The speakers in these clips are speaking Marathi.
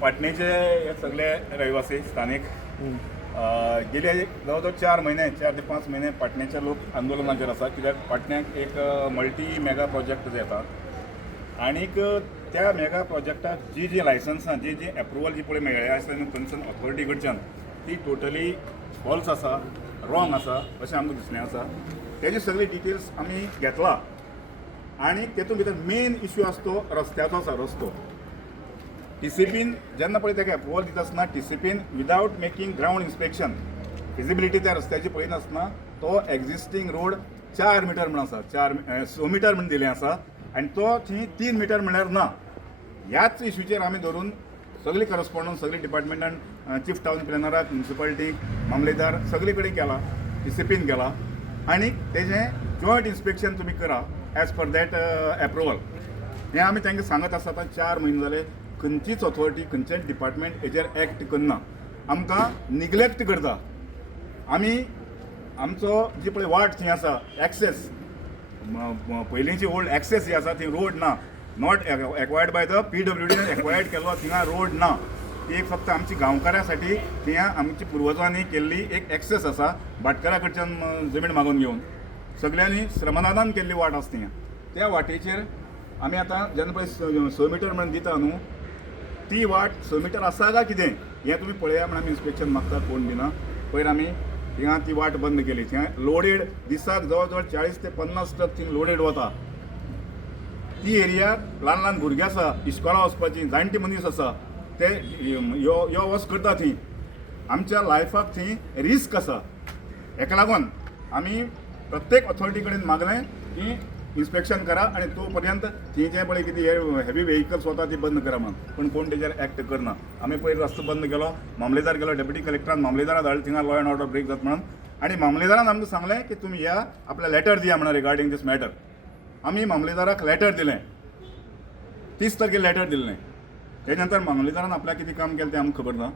पाटणेचे हे सगळे रहिवासी स्थानिक गेले जवळजवळ 4 ते 5 महिने पाटणेचे लोक आंदोलनाचेर आसा कित्याक पाटण्याक एक मल्टी मेगा प्रोजेक्ट येता आनीक त्या मेगा प्रोजेक्टाक जी लायसन्सां जी एप्रुवल जी पळय मेळ्ळें आसा कन्सर्न ऑथॉरिटी कडच्यान ती टोटली फॉल्स आसा रॉंग आसा अशें आमकां दिसलें आसा तेजी सगळी डिटेल्स आमी घेतला आनी तेतून भितर मेन इश्यू आसा तो रस्त्याचो आसा रस्तो TCPन जेन्ना पळय ताका एप्रुवल दिता आसतना TCPन without making ground inspection feasibility त्या रस्त्याची पळयनासतना तो एक्झिस्टींग रोड 4 मिटर म्हण आसा 6 मिटर म्हण दिलें आसा आनी तो थंय 3 मिटर म्हळ्यार ना ह्याच इश्यूचेर आमी धरून सगळी करस्पॉन्डन्स सगळी डिपार्टमेंटान चीफ टावन प्लॅनराक म्युनिसिपालिटीक मामलेदार सगळे कडेन केला TCPन केला आनी तेजें जॉयंट इन्स्पेक्शन तुमी करा एज पर दॅट एप्रुवल हें आमी तांकां सांगत आसा आतां 4 म्हयने जाले खंयचीच ऑथॉरिटी खंयचेच डिपार्टमेंट हेजेर एक्ट करना आमकां निग्लेक्ट करता आमी आमचो जी पळय वाट थंय आसा एक्सेस पयलींची ओल्ड एक्सेस जी आसा थंय रोड ना not acquired by the PWD acquired केल्लो थिंगा रोड ना ती एक फक्त आमची गांवकारां साठी थंय आमची पुर्वजांनी केल्ली एक एक्सेस आसा भाटकारा कडच्यान जमीन मागून घेवन सगळ्यांनी श्रमदानान केल्ली वाट आसा थिंगा त्या वाटेचेर आमी आतां जेन्ना पळय 6 मिटर म्हणून दिता न्हू ती वाट 6 मिटर आसा काय कितें हें तुमी पळया म्हणून आमी इन्स्पेक्शन मागता कोण दिना पयर आमी थिंगा ती वाट बंद केली थिंगा लोडेड दिसाक जवळ जवळ 40 ते 50 ट्रक थिंग लोडेड वता ती एरिया ल्हान ल्हान भुरगीं आसा इस्कॉला वचपाची जाणटी मनीस आसा ते यो वच करता थंय आमच्या लायफाक थंय रिस्क आसा हेका लागून आमी प्रत्येक ऑथॉरिटी कडेन मागलें की इन्स्पेक्शन करा आनी तो पर्यंत थंय जें पळय कितें हेवी व्हेकल्स वता ती बंद करा म्हणून पूण कोण तेजेर एक्ट करना आमी पयर रस्तो बंद केलो मामलेदार गेलो डेप्युटी कलेक्टरान मामलेदारा धाडलो थिंगा लॉ एंड ऑर्डर ब्रेक जाता म्हणून आनी मामलेदारान आमकां सांगलें की तुमी या आपल्या लेटर दिया म्हणून रिगार्डींग दीस मॅटर आमी मामलेदाराक लेटर दिलें 30 तारखेर लेटर दिल्लें तेजे नंतर मामलेदारान आपल्याक कितें काम केलें तें आमकां खबर ना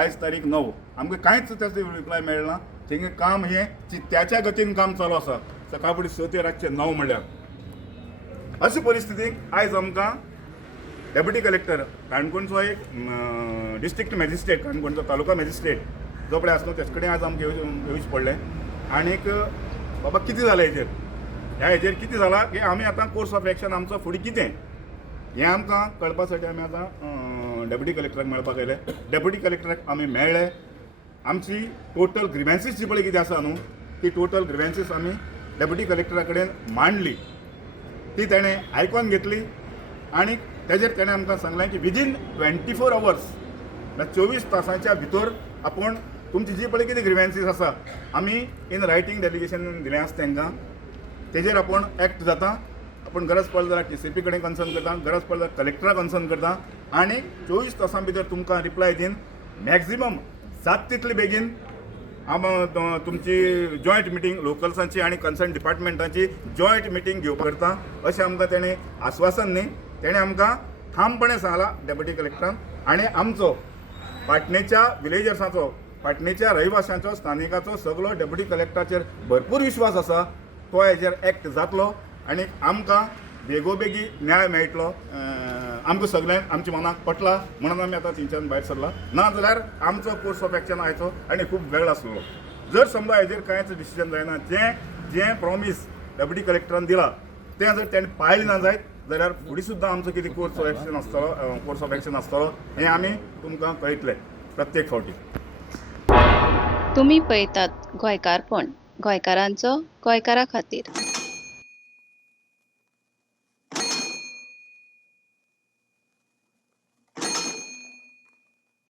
आयज तारीख 9 आमकां कांयच त्याचो रिप्लाय मेळना थिंगा काम हें चित्त्याच्या गतीन काम चालू आसा सकाळ फुडें 6 ते रातचे 9 म्हणल्यार अशी परिस्थितीक आयज आमकां डेप्युटी कलेक्टर काणकोणचो एक डिस्ट्रिक्ट मॅजिस्ट्रेट काणकोणचो तालुका मॅजिस्ट्रेट जो पळय आसलो तेचे कडेन आज आमकां येवचें पडलें आनीक बाबा कितें जालें हेजेर कितें जालां की आमी आतां कोर्स ऑफ एक्शन आमचो फुडें कितें हें आमकां कळपा साठी आमी आतां डेप्युटी कलेक्टराक मेळपाक गेले डेप्युटी कलेक्टराक आमी मेळ्ळे आमची टोटल ग्रिव्हन्सीस जी पळय कितें आसा न्हू ती टोटल ग्रिव्हन्सीस आमी डेप्युटी कलेक्टरा कडेन मांडली ती तेणें आयकून घेतली आनी तेजेर तेणें आमकां सांगलें की विदीन 24 hours 24 तासांच्या भितर आपूण तुमची जी पळय कितें ग्रिव्हन्सीस आसा आमी इन रायटींग डेलिगेशन दिलें आसा तांकां तेजेर आपूण एक्ट जाता आपूण गरज पडली जाल्यार TCP कडेन कन्सर्न करता गरज पडली जाल्यार कलेक्टराक कन्सर्न करता आनी 24 तासां भितर तुमकां रिप्लाय दीन मॅक्झिमम जाता तितले बेगीन तुमची जॉयंट मिटींग लोकल्सांची आनी कन्सर्न डिपार्टमेंटाची जॉयंट मिटींग घेवप करता अशें आमकां तेणें आश्वासन न्ही तेणें आमकां ठामपणे सांगलां डेप्युटी कलेक्टरान आनी आमचो पाटणेच्या विलेजर्सांचो पाटणेच्या रहिवाशांचो स्थानिकाचो सगळो डेप्युटी कलेक्टराचेर भरपूर विश्वास आसा तो हेजेर एक्ट जातलो आनी आमकां बेगोबेगी न्याय मेळटलो आमकां सगळ्यांक आमच्या मनाक पटला म्हणून आमी आतां थंयच्यान भायर सरला ना जाल्यार आमचो कोर्स ऑफ एक्शन आयचो आनी खूब वेळ आसलो जर समजा हेजेर कांयच डिसिजन जायना जें प्रॉमीस डेप्युटी कलेक्टरान दिला तें जर तेणें पाळिल्लें ना जायत जाल्यार फुडें सुद्दां आमचो कितें कोर्स ऑफ एक्शन आसतलो हें आमी तुमकां कळयतले प्रत्येक फावटी तुमी पळयतात गोंयकारपण गोंयकारांचो गोंयकारा खातीर